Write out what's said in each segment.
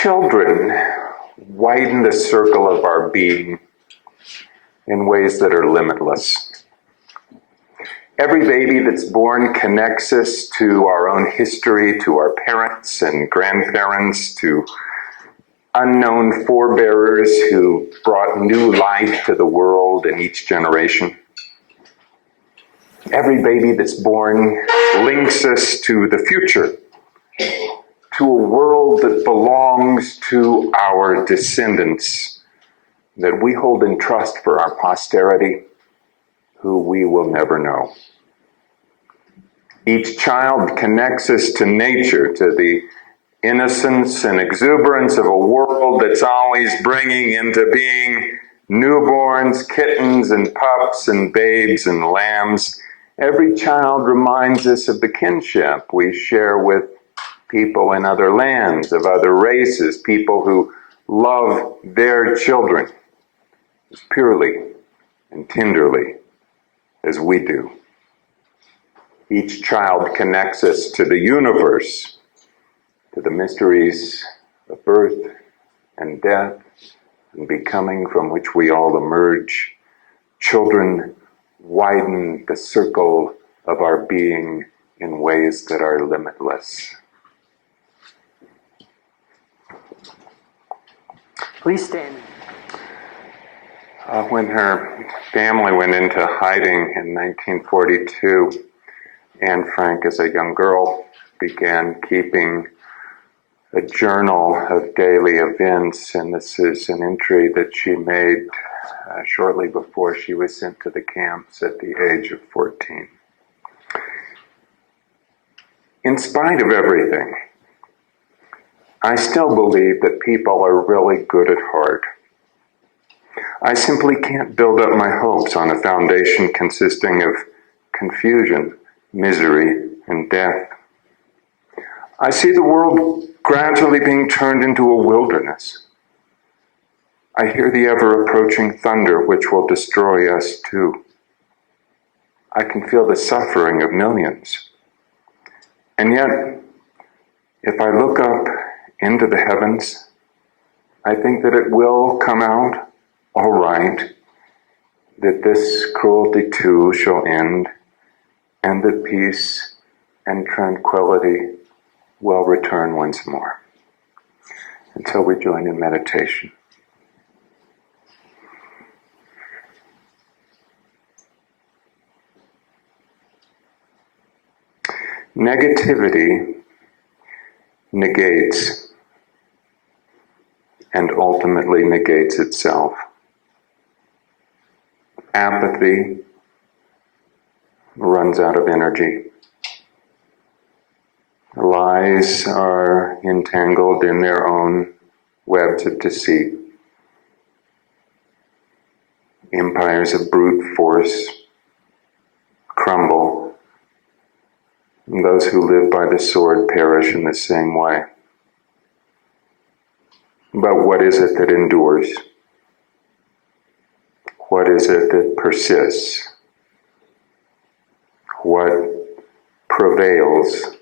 Children widen the circle of our being in ways that are limitless. Every baby that's born connects us to our own history, to our parents and grandparents, to unknown forebearers who brought new life to the world in each generation. Every baby that's born links us to the future, to a world that belongs to our descendants, that we hold in trust for our posterity, who we will never know. Each child connects us to nature, to the innocence and exuberance of a world that's always bringing into being newborns, kittens, and pups, and babes, and lambs. Every child reminds us of the kinship we share with people in other lands, of other races, people who love their children as purely and tenderly as we do. Each child connects us to the universe, to the mysteries of birth and death and becoming, from which we all emerge. Children widen the circle of our being in ways that are limitless. Please stand. When her family went into hiding in 1942, Anne Frank, as a young girl, began keeping a journal of daily events, and this is an entry that she made shortly before she was sent to the camps at the age of 14. In spite of everything, I still believe that people are really good at heart. I simply can't build up my hopes on a foundation consisting of confusion, misery, and death. I see the world gradually being turned into a wilderness. I hear the ever-approaching thunder which will destroy us too. I can feel the suffering of millions. And yet, if I look up into the heavens, I think that it will come out all right, that this cruelty too shall end, and that peace and tranquility will return once more. Until we join in meditation. Negativity negates and ultimately negates itself. Apathy runs out of energy. Lies are entangled in their own webs of deceit. Empires of brute force crumble, and those who live by the sword perish in the same way. But what is it that endures? What is it that persists? What prevails?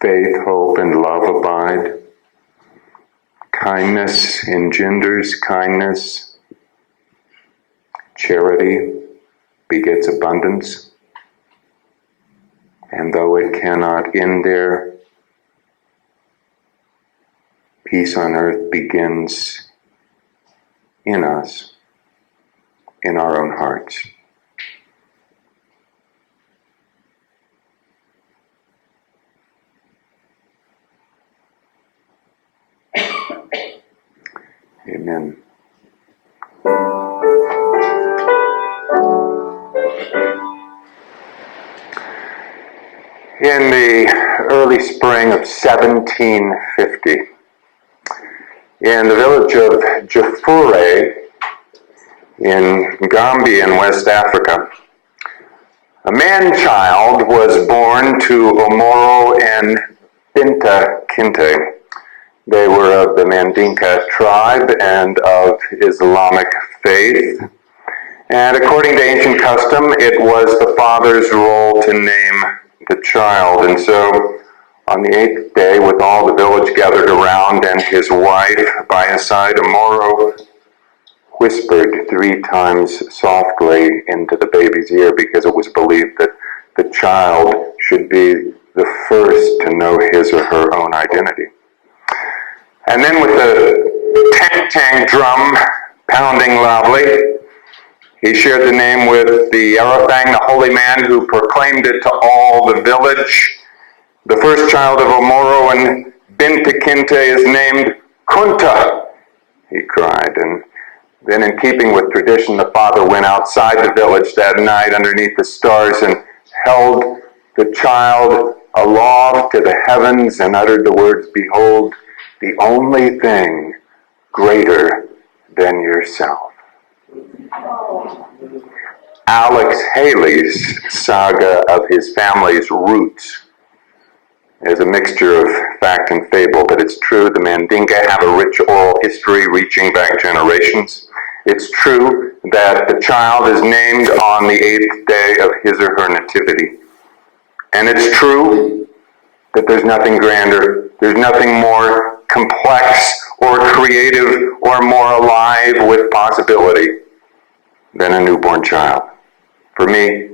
Faith, hope, and love abide. Kindness engenders kindness. Charity begets abundance. And though it cannot end there, peace on earth begins in us, in our own hearts. Amen. In the early spring of 1750, in the village of Jafure in Gambia in West Africa, a man-child was born to Omoro and Binta Kinte. They were of the Mandinka tribe and of Islamic faith. And according to ancient custom, it was the father's role to name the child. And so On the 8th day, with all the village gathered around and his wife by his side, Amoro whispered 3 times softly into the baby's ear, because it was believed that the child should be the first to know his or her own identity. And then with the tang-tang drum pounding loudly, he shared the name with the Arafang, the holy man, who proclaimed it to all the village. The first child of Omoro and Binta Kinte is named Kunta, he cried. And then, in keeping with tradition, the father went outside the village that night underneath the stars and held the child aloft to the heavens and uttered the words, "Behold, the only thing greater than yourself." Alex Haley's saga of his family's roots is a mixture of fact and fable, but it's true. The Mandinka have a rich oral history reaching back generations. It's true that the child is named on the 8th day of his or her nativity. And it's true that there's nothing grander, there's nothing more complex or creative or more alive with possibility than a newborn child. For me,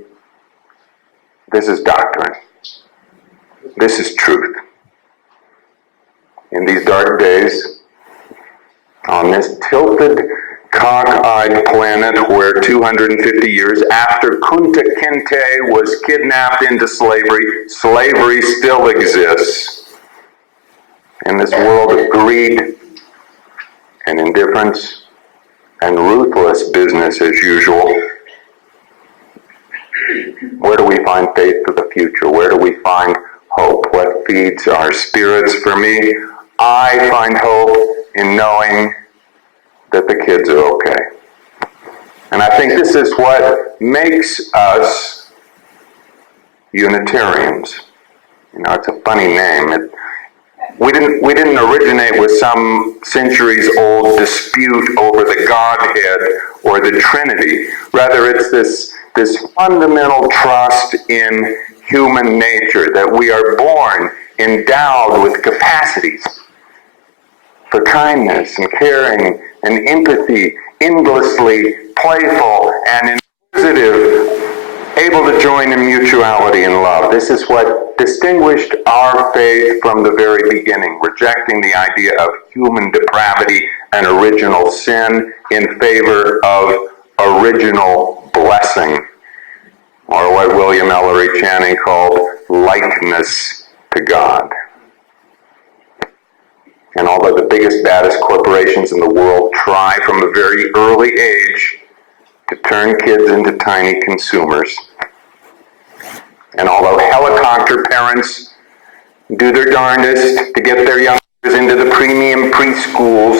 this is doctrine. This is truth. In these dark days, on this tilted, cock-eyed planet where 250 years after Kunta Kinte was kidnapped into slavery, slavery still exists. In this world of greed and indifference and ruthless business as usual, where do we find faith for the future? Where do we find hope? What feeds our spirits? For me, I find hope in knowing that the kids are okay. And I think this is what makes us Unitarians. You know, it's a funny name. We didn't originate with some centuries-old dispute over the Godhead or the Trinity. Rather, it's this fundamental trust in human nature, that we are born endowed with capacities for kindness and caring and empathy, endlessly playful and inquisitive, able to join in mutuality and love. This is what distinguished our faith from the very beginning, rejecting the idea of human depravity and original sin in favor of original blessing, or what William Ellery Channing called likeness to God. And although the biggest, baddest corporations in the world try from a very early age to turn kids into tiny consumers, and although helicopter parents do their darndest to get their youngsters into the premium preschools,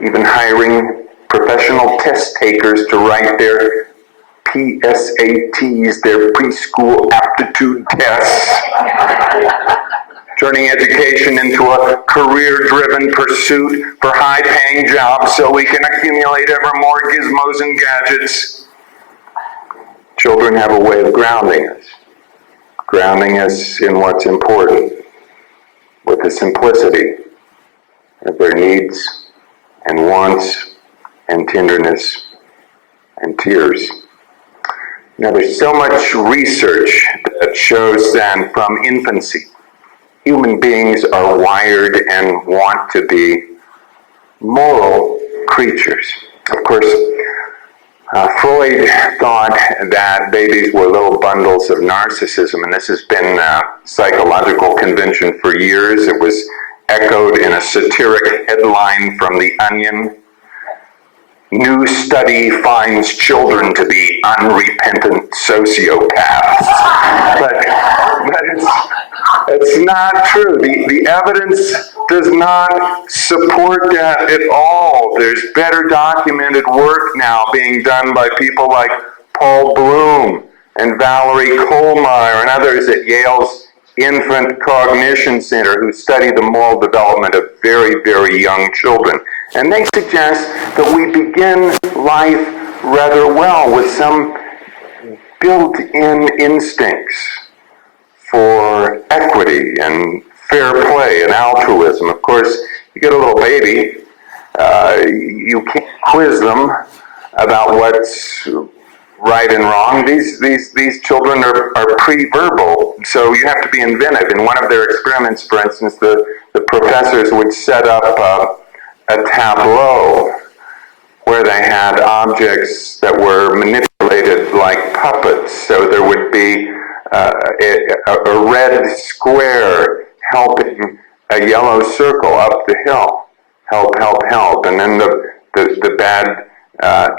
even hiring professional test takers to write their PSATs, their preschool aptitude tests, turning education into a career-driven pursuit for high-paying jobs so we can accumulate ever more gizmos and gadgets. Children have a way of grounding us in what's important, with the simplicity of their needs and wants and tenderness and tears. Now, there's so much research that shows then from infancy, human beings are wired and want to be moral creatures. Of course, Freud thought that babies were little bundles of narcissism, and this has been a psychological convention for years. It was echoed in a satiric headline from The Onion. New study finds children to be unrepentant sociopaths. But it's not true. The evidence does not support that at all. There's better documented work now being done by people like Paul Bloom and Valerie Kohlmeier and others at Yale's Infant Cognition Center who study the moral development of very, very young children. And they suggest that we begin life rather well with some built-in instincts for equity and fair play and altruism. Of course, you get a little baby, you can't quiz them about what's right and wrong. These children are pre-verbal, so you have to be inventive. In one of their experiments, for instance, the professors would set up a tableau where they had objects that were manipulated like puppets. So there would be a red square helping a yellow circle up the hill. Help, help, help. And then the bad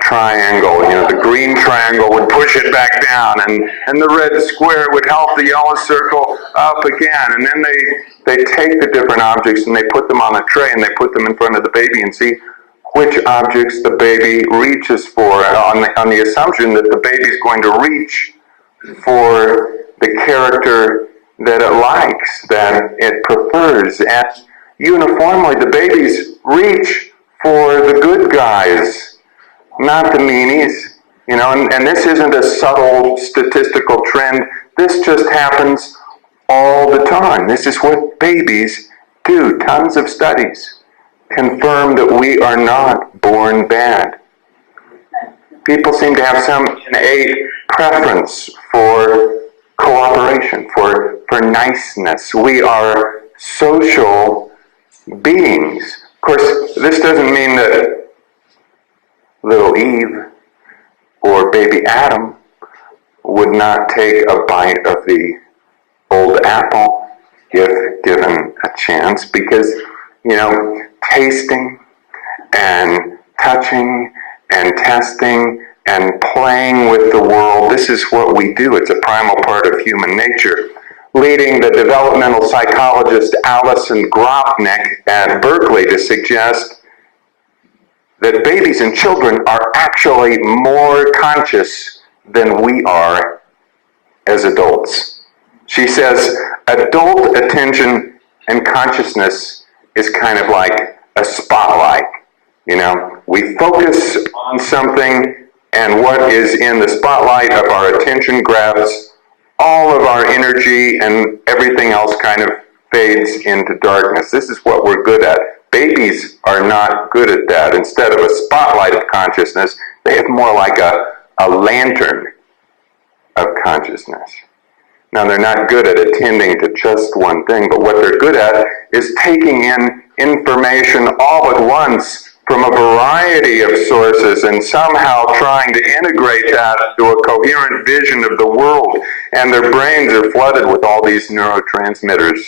triangle, the green triangle would push it back down, and the red square would help the yellow circle up again. And then they take the different objects and they put them on a tray and they put them in front of the baby and see which objects the baby reaches for, on the assumption that the baby is going to reach for the character that it likes, that it prefers. And uniformly, the babies reach for the good guys, not the meanies. And this isn't a subtle statistical trend. This just happens all the time. This is what babies do. Tons of studies confirm that we are not born bad. People seem to have some innate preference for cooperation, for niceness. We are social beings. Of course, this doesn't mean that little Eve or baby Adam would not take a bite of the old apple if given a chance, because tasting and touching and testing and playing with the world, this is what we do. It's a primal part of human nature. Leading the developmental psychologist Alison Gropnik at Berkeley to suggest that babies and children are actually more conscious than we are as adults. She says adult attention and consciousness is kind of like a spotlight. We focus on something, and what is in the spotlight of our attention grabs all of our energy, and everything else kind of fades into darkness. This is what we're good at. Babies are not good at that. Instead of a spotlight of consciousness, they have more like a lantern of consciousness. Now, they're not good at attending to just one thing, but what they're good at is taking in information all at once from a variety of sources and somehow trying to integrate that to a coherent vision of the world. And their brains are flooded with all these neurotransmitters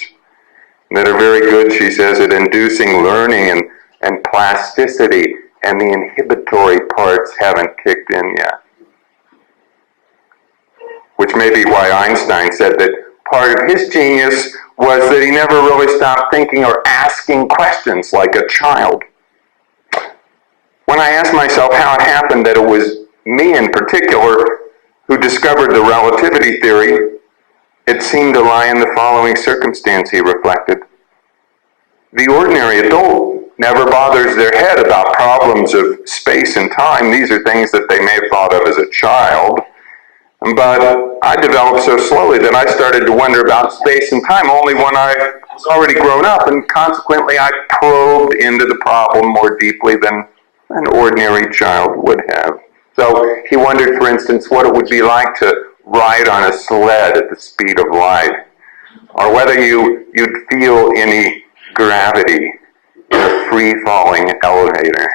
that are very good, she says, at inducing learning and plasticity, and the inhibitory parts haven't kicked in yet. Which may be why Einstein said that part of his genius was that he never really stopped thinking or asking questions like a child. When I asked myself how it happened that it was me in particular who discovered the relativity theory, it seemed to lie in the following circumstance, he reflected. The ordinary adult never bothers their head about problems of space and time. These are things that they may have thought of as a child. But I developed so slowly that I started to wonder about space and time only when I was already grown up, and consequently I probed into the problem more deeply than an ordinary child would have. So he wondered, for instance, what it would be like to ride on a sled at the speed of light, or whether you'd feel any gravity in a free-falling elevator,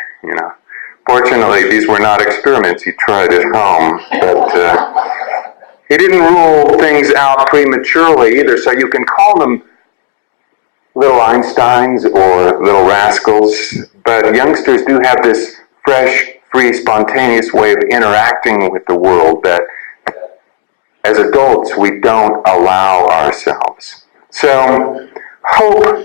Fortunately, these were not experiments he tried at home, but he didn't rule things out prematurely either, so you can call them little Einsteins or little rascals, but youngsters do have this fresh, free, spontaneous way of interacting with the world that as adults we don't allow ourselves. So hope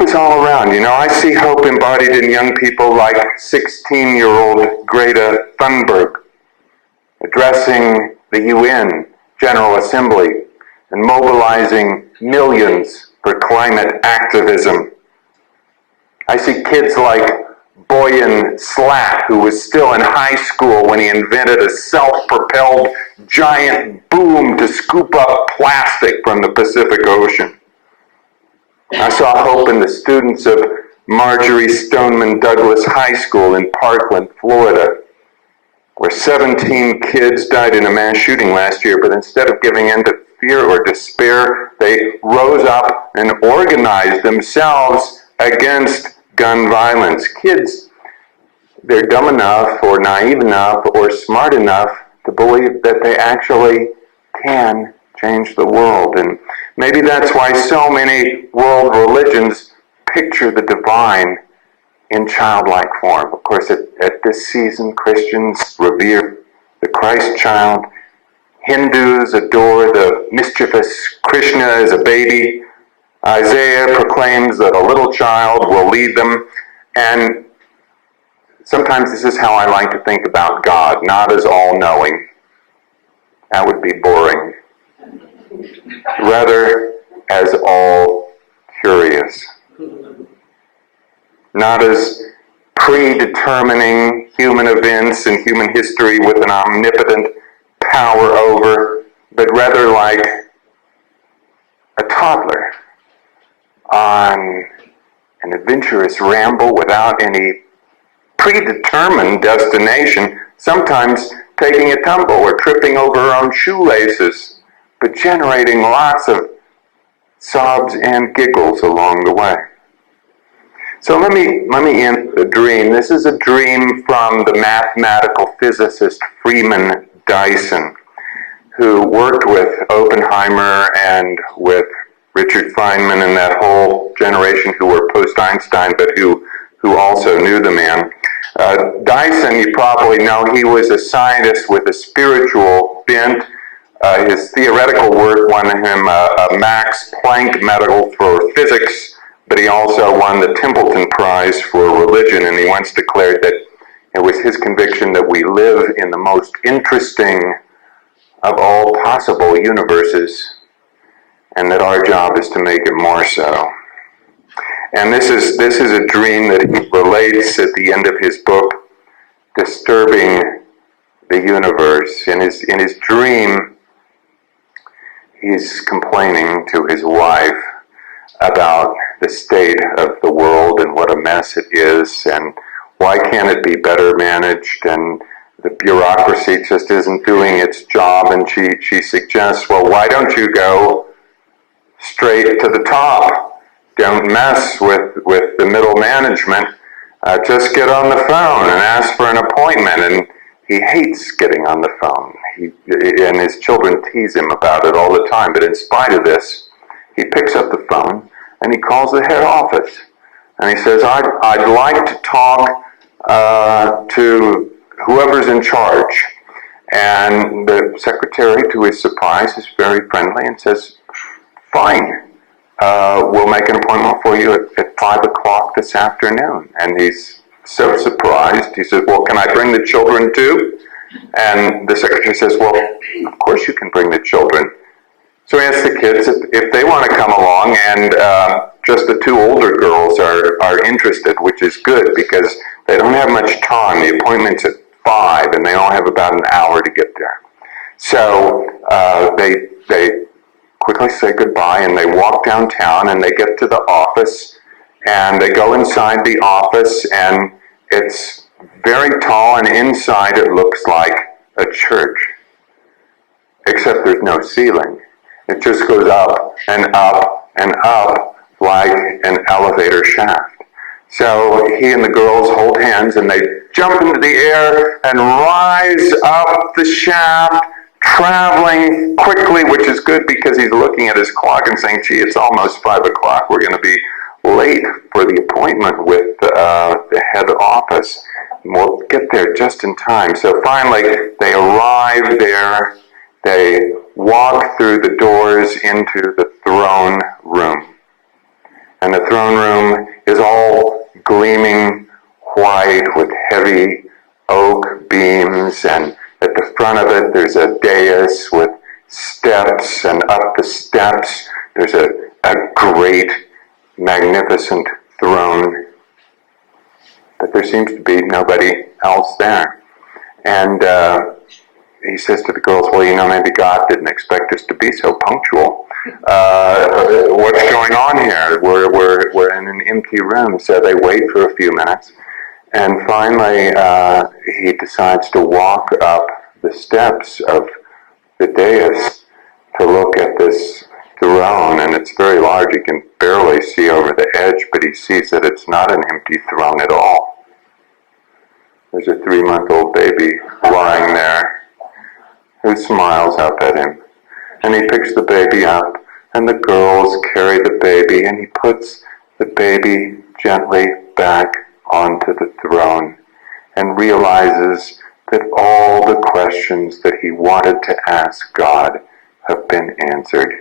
is all around. I see hope embodied in young people like 16-year-old Greta Thunberg addressing the UN General Assembly and mobilizing millions for climate activism. I see kids like Boyan Slat, who was still in high school when he invented a self-propelled giant boom to scoop up plastic from the Pacific Ocean. I saw hope in the students of Marjorie Stoneman Douglas High School in Parkland, Florida, where 17 kids died in a mass shooting last year, but instead of giving in to fear or despair, they rose up and organized themselves against gun violence. Kids, they're dumb enough or naive enough or smart enough to believe that they actually can change the world. And maybe that's why so many world religions picture the divine in childlike form. Of course, at this season, Christians revere the Christ child. Hindus adore the mischievous Krishna as a baby. Isaiah proclaims that a little child will lead them. And sometimes this is how I like to think about God, not as all-knowing. That would be boring. Rather, as all-curious. Not as predetermining human events and human history with an omnipotent power over, but rather like a toddler on an adventurous ramble without any predetermined destination, sometimes taking a tumble or tripping over her own shoelaces, but generating lots of sobs and giggles along the way. So let me end the dream. This is a dream from the mathematical physicist Freeman Dyson, who worked with Oppenheimer and with Richard Feynman and that whole generation who were post-Einstein, but who also knew the man. Dyson, you probably know, he was a scientist with a spiritual bent. His theoretical work won him a Max Planck Medal for physics, but he also won the Templeton Prize for religion, and he once declared that it was his conviction that we live in the most interesting of all possible universes, and that our job is to make it more so. And this is a dream that he relates at the end of his book, Disturbing the Universe. In his dream, he's complaining to his wife about the state of the world and what a mess it is, and why can't it be better managed, and the bureaucracy just isn't doing its job. And she suggests, well, why don't you go straight to the top? Don't mess with the middle management. Just get on the phone and ask for an appointment. And he hates getting on the phone. And his children tease him about it all the time. But in spite of this, he picks up the phone and he calls the head office. And he says, I'd like to talk to whoever's in charge. And the secretary, to his surprise, is very friendly and says, fine, we'll make an appointment for you at 5 o'clock this afternoon. And he's so surprised. He says, well, can I bring the children too? And the secretary says, well, of course you can bring the children. So he asks the kids if they want to come along, and just the two older girls are interested, which is good because they don't have much time. The appointment's at 5, and they all have about an hour to get there. So they quickly say goodbye, and they walk downtown, and they get to the office, and they go inside the office, and it's very tall, and inside it looks like a church, except there's no ceiling. It just goes up and up and up like an elevator shaft. So he and the girls hold hands, and they jump into the air and rise up the shaft, traveling quickly, which is good because he's looking at his clock and saying, gee, it's almost 5 o'clock. We're going to be late for the appointment with the head office. We'll get there just in time. So finally, they arrive there. They walk through the doors into the throne room. And the throne room is all gleaming white with heavy oak beams, and at the front of it there's a dais with steps, and up the steps there's a great, magnificent throne. but there seems to be nobody else there. And he says to the girls, well, maybe God didn't expect us to be so punctual. What's going on here? We're in an empty room. So they wait for a few minutes. And finally, he decides to walk up the steps of the dais to look at this throne. And it's very large. You can barely see over the edge, but he sees that it's not an empty throne at all. There's a 3-month-old baby lying there who smiles up at him. And he picks the baby up, and the girls carry the baby, and he puts the baby gently back onto the throne and realizes that all the questions that he wanted to ask God have been answered.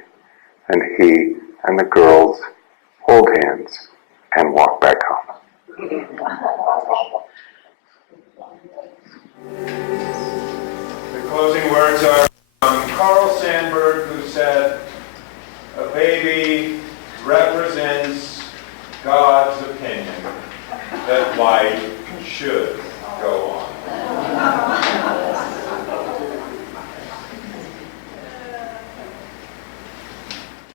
And he and the girls hold hands and walk back home. The closing words are from Carl Sandburg, who said, "A baby represents God's opinion that life should go on."